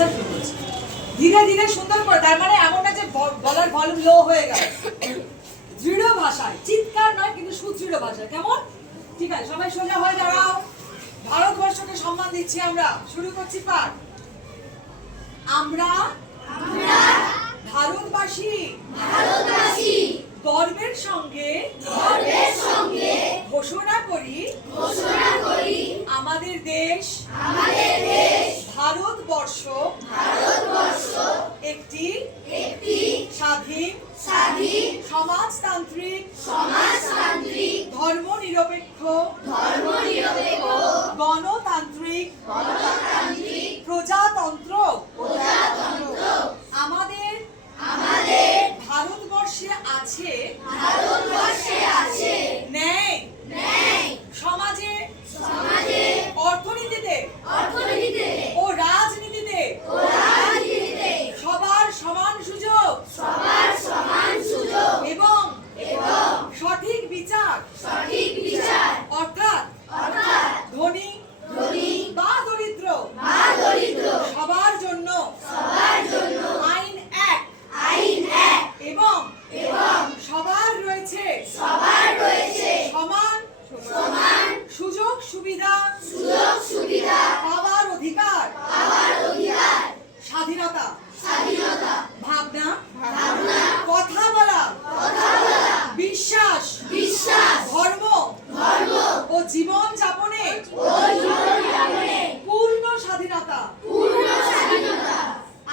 Answer কি বলছে ধীরে ধীরে সুন্দর করে, তার মানে এমন না যে গলার ভলিউম লো হয়ে গেল, দৃঢ় ভাষায়, চিৎকার নয় কিন্তু সুদৃঢ় ভাষায়। কেমন? ঠিক আছে, সবাই সোজা হয়ে দাঁড়াও। ভারতবর্ষকে সম্মান দিচ্ছি আমরা। শুরু করছি পাঠ। আমরা ভারতবাসী গর্বের সঙ্গে ঘোষণা করি আমাদের দেশ ভারতবর্ষ একটি স্বাধীন সমাজতান্ত্রিক ধর্মনিরপেক্ষ গণতান্ত্রিক প্রজাতন্ত্র। আমাদের ভারতবর্ষে আছে ন্যায় সমাজে অর্থনীতিতে ও রাজনীতিতে সবার সমান সুযোগ এবং সঠিক বিচার অর্থাৎ ধনী বা দরিদ্র সবার জন্য আইন এক এবং সবার রয়েছে সমান সুযোগ সুবিধা পাওয়ার অধিকার। স্বাধীনতা ভাবনা কথা বলা বিশ্বাস ধর্ম ও জীবন যাপনে পূর্ণ স্বাধীনতা।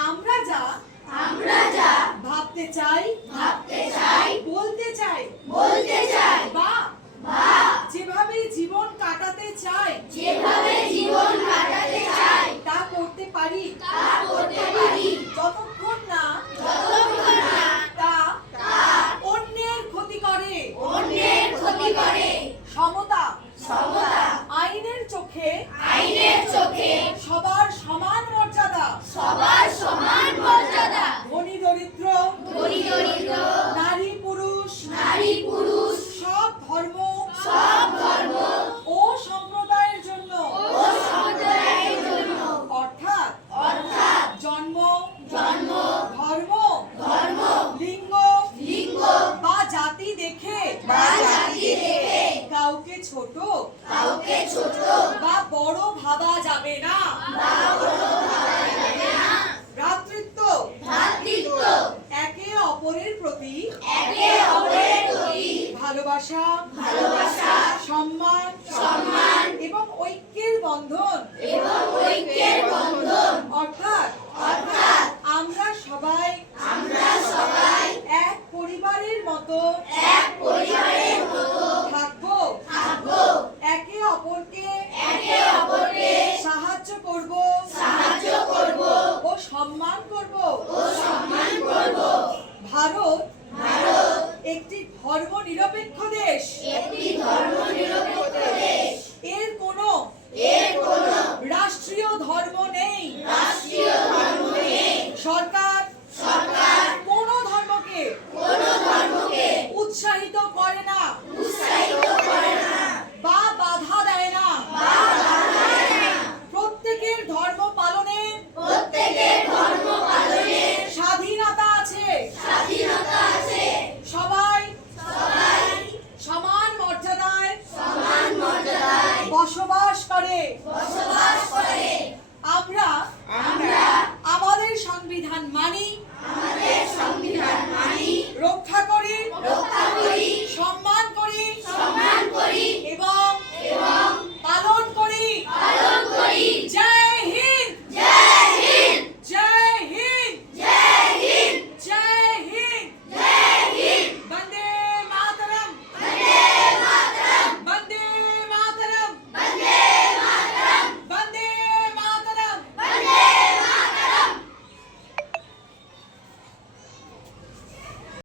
আমরা যা ভাবতে চাই বলতে চাই বা যেভাবে জীবন কাটাতে চাই তা করতে পারি যতক্ষণ না তা অন্যের ক্ষতি করে। সমতা আইনের চোখে সবার সমান মর্যাদা। ধনী দরিদ্র নারী পুরুষ সব ধর্ম ও সম্প্রদায়ের জন্য অর্থাৎ জন্ম ধর্ম লিঙ্গ বা জাতি দেখে কাউকে ছোট বা বড় ভাবা যাবে না। ভ্রাতৃত্ব একে অপরের প্রতি ভালোবাসা সম্মান এবং ঐক্যের বন্ধন। অর্থাৎ আমরা সবাই এক পরিবারের মতো থাকবো, একে অপরকে সাহায্য করব ও সম্মান করব। ভারত একটি ধর্মনিরপেক্ষ